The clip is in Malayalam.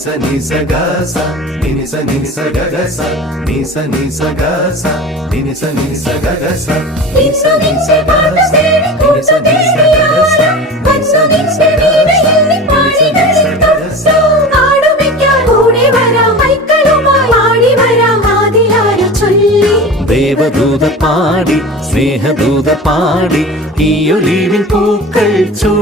sa ni sa ga sa ni sa ga ga sa ni sa ga sa ni sa ga ga sa വിശ്വവിൻസെ പാദസേവി കൂട്ടുകേടിയാര വത്സവിൻസെ വീണയിൽ പാടികളിൽ തൊട്ടു നാടുമിക്കാൻ കൂടെ വരാം മൈക്കളുമായി ആടി വരാം ആദിലാര ചൊല്ലി ദേവദൂത പാടി സ്നേഹദൂത പാടി ഈ ഒലിവിൻ പൂക്കൾ ചൂടി